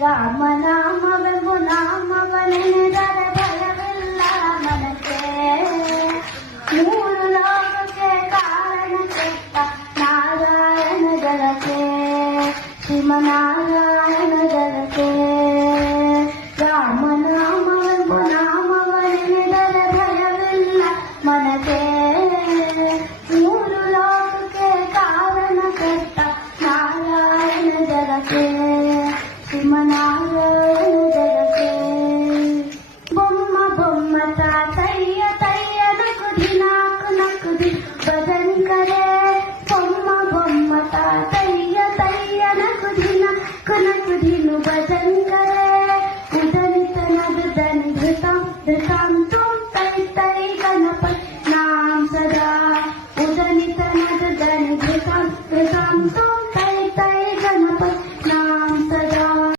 ರಾಮನಾಮವೆಂಬು ನಾಮವನೆನೆದರೆ ಭಯವಿಲ್ಲ ಮನಕ್ಕೆ. ಮೂರು ಲೋಕಕ್ಕೆ ಕಾರಣ ಕೆಟ್ಟ ನಾರಾಯಣ ಜಲಕ್ಕೆ, ಶ್ರೀಮನಾರಾಯಣ ಜಲಕ್ಕೆ. ರಾಮನಾಮವೆಂಬು ನಾಮವನೆನೆದರೆ ಭಯವಿಲ್ಲ ಮನಕ್ಕೆ. ಮೂರು ಲೋಕಕ್ಕೆ ಕಾರಣ ಕೆಟ್ಟ ನಾರಾಯಣ ಜಲಕ್ಕೆ, ಶ್ರೀಮನಾರಾಯಣ ಜಲಕ್ಕೆ. ಬೊಮ್ಮ ಬೊಮ್ಮ ತಾತಯ್ಯ ತಯ್ಯ ನಕುದಿ ನಾಕು ನಕುದಿ ಭಜನ್ ಕರೆ. ಬೊಮ್ಮ ಬೊಮ್ಮ ತಾತಯ್ಯ ತಯ್ಯ ನಕುದಿ ನಾಕು ನಕುದಿನು ಭಜನ್ ಕರೆ.